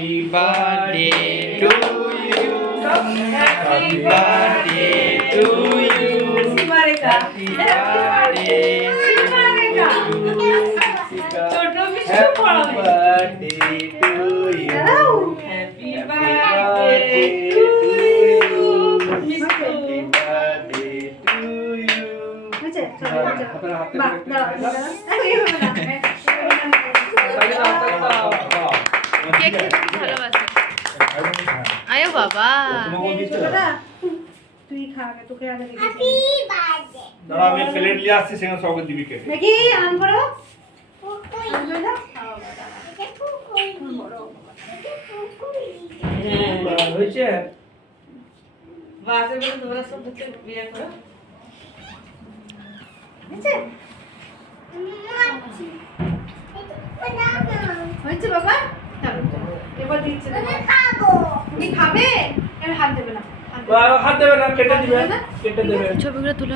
Happy birthday to you. Happy birthday to you. Happy birthday to you. Happy birthday to you. Happy birthday to you. Happy birthday to you. Cake খেতে কি ভালোবাসে আয়ো বাবা তুই খা তোকে আগে দিবি হ্যাপি বার্থডে দাঁড়া আমি প্লেট নিয়ে আসছি সেখানে সবাই দিবি কেটে দেখি আন করো কুকুই আন করে দাও এটা কুকুই হয়েছে বাসে বলে তোমরা সব হচ্ছে বিয়ে করো হয়েছে মাছি এটা বানাও হয়েছে বাবা এবার দিচ্ছে আমি খাবো তুমি খাবে এর হাত দেবে না হাত দেবে না কেটে দিবে কেটে দেবে ছবিগুলো তুলে